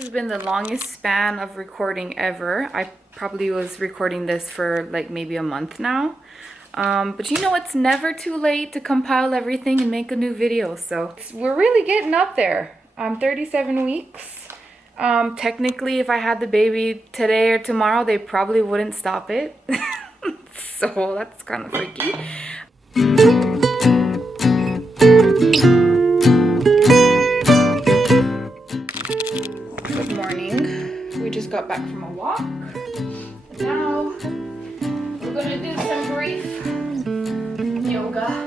This has been the longest span of recording ever. I probably was recording this for like maybe a month now. But you know, it's never too late to compile everything and make a new video. So we're really getting up there. 37 weeks. Technically, if I had the baby today or tomorrow, they probably wouldn't stop it. So that's kind of freaky. Good morning. We just got back from a walk. And now we're gonna do some brief yoga.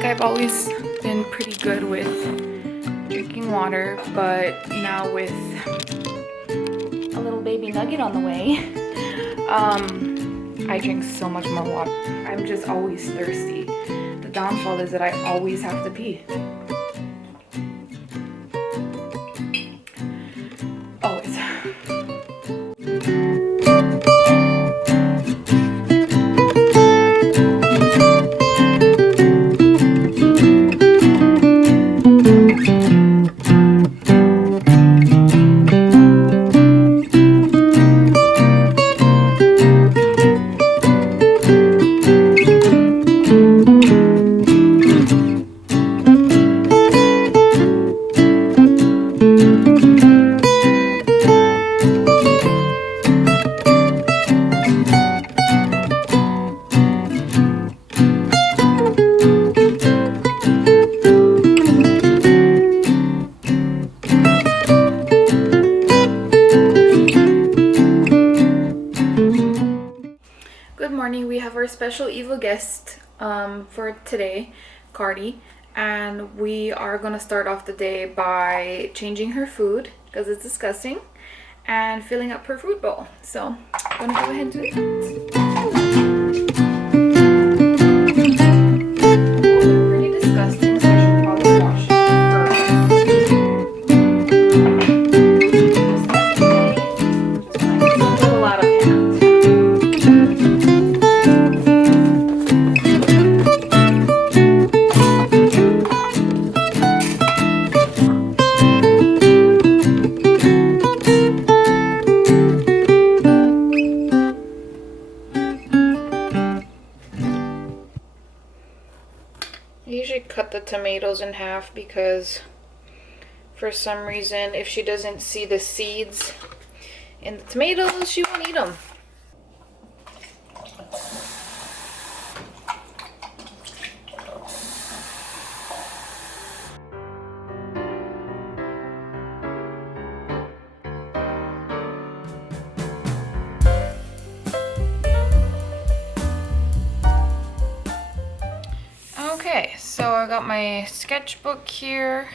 I've always been pretty good with drinking water, but now with a little baby nugget on the way, I drink so much more water. I'm just always thirsty. The downfall is that I always have to pee. Always. We have our special evil guest for today, Cardi, and we are gonna start off the day by changing her food because it's disgusting and filling up her fruit bowl. So I'm gonna go ahead and do that. Pretty disgusting, so I should probably wash it cut the tomatoes in half because for some reason if she doesn't see the seeds in the tomatoes, she won't eat them. Okay, so I got my sketchbook here,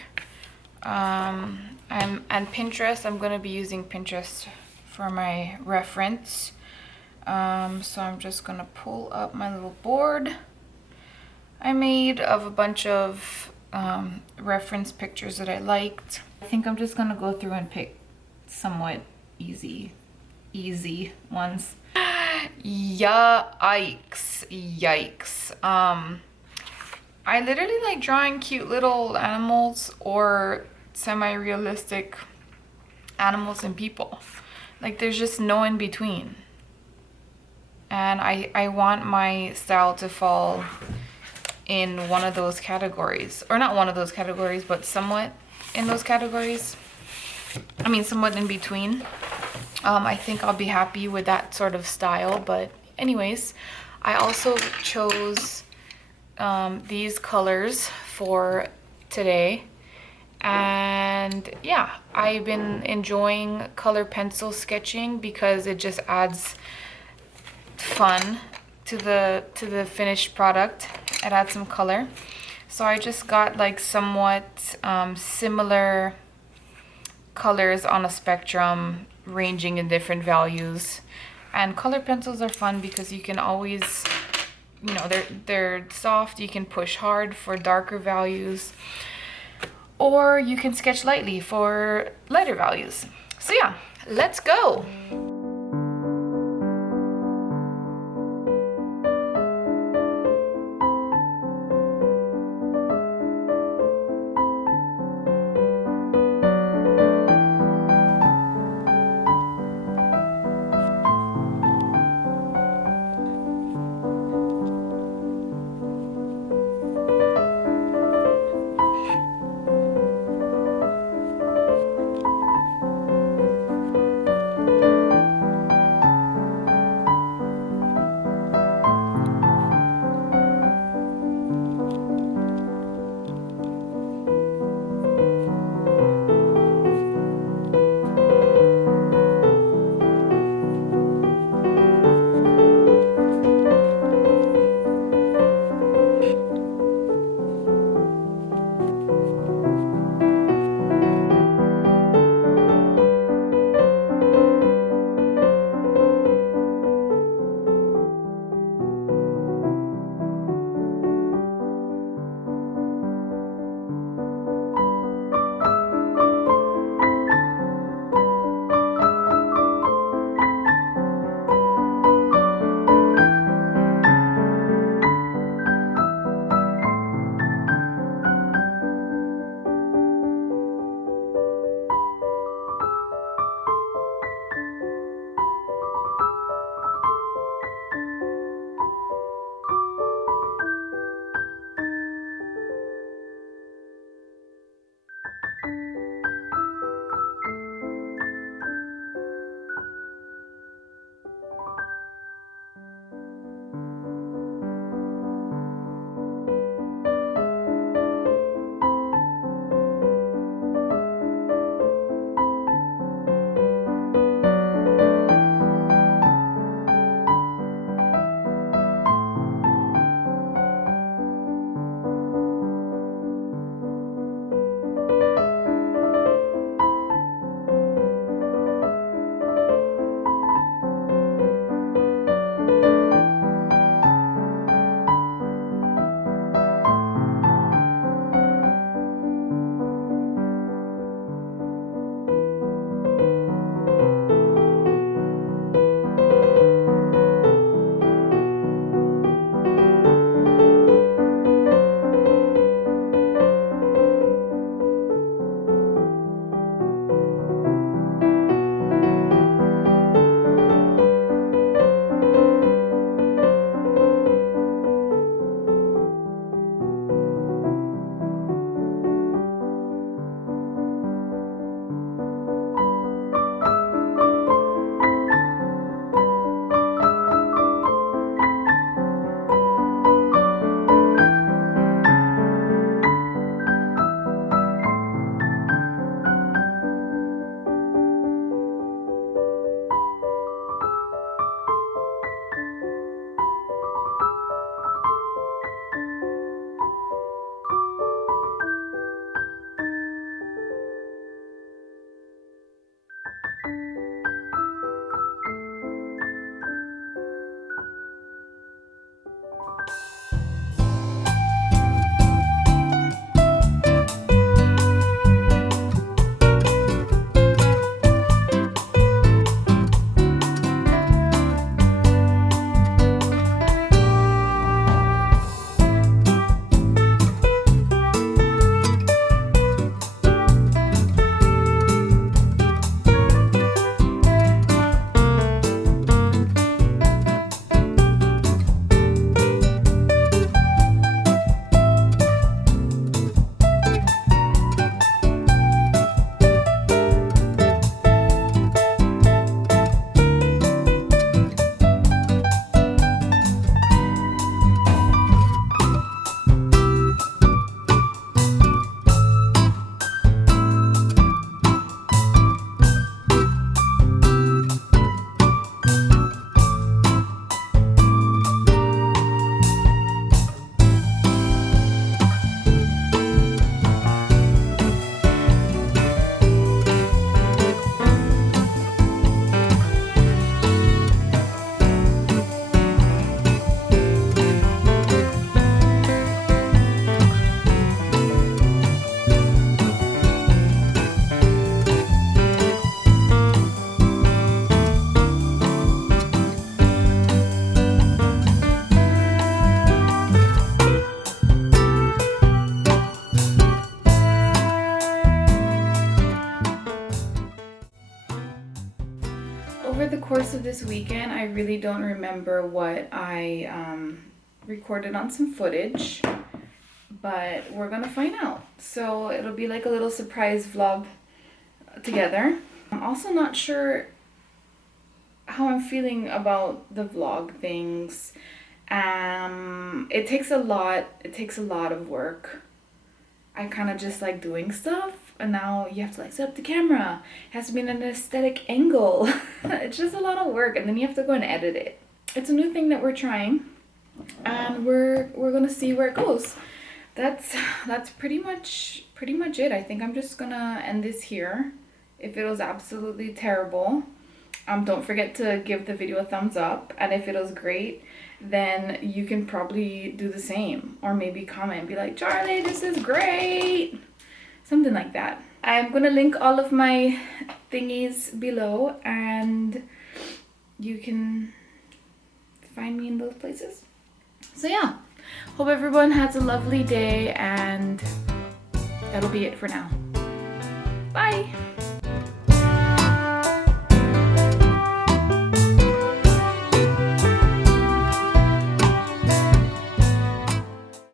and Pinterest. I'm going to be using Pinterest for my reference. So I'm just going to pull up my little board I made of a bunch of reference pictures that I liked. I think I'm just gonna go through and pick somewhat easy ones. Yikes. Yikes. I literally like drawing cute little animals or semi-realistic animals and people. Like there's just no in between. And I want my style to fall in one of those categories. Or not one of those categories, but somewhat in those categories. I mean, somewhat in between. I think I'll be happy with that sort of style. But anyways, I also chose these colors for today. And yeah, I've been enjoying color pencil sketching because it just adds fun to the finished product. It adds some color. So I just got like somewhat similar colors on a spectrum ranging in different values. And color pencils are fun because you can always, you know, they're soft, you can push hard for darker values, or you can sketch lightly for lighter values. So yeah, let's go. over the course of this weekend, I really don't remember what I recorded on some footage, but we're gonna find out. So it'll be like a little surprise vlog together. I'm also not sure how I'm feeling about the vlog things. It takes a lot of work. I kind of just like doing stuff, and now you have to like set up the camera. It has to be in an aesthetic angle. It's just a lot of work, and then you have to go and edit it. It's a new thing that we're trying, and we're gonna see where it goes. That's pretty much it. I think I'm just gonna end this here. If it was absolutely terrible, don't forget to give the video a thumbs up, and if it was great, then you can probably do the same, or maybe comment and be like, Charlie, this is great, something like that. I'm gonna link all of my thingies below, and you can find me in those places. So yeah, hope everyone has a lovely day, and that'll be it for now. Bye.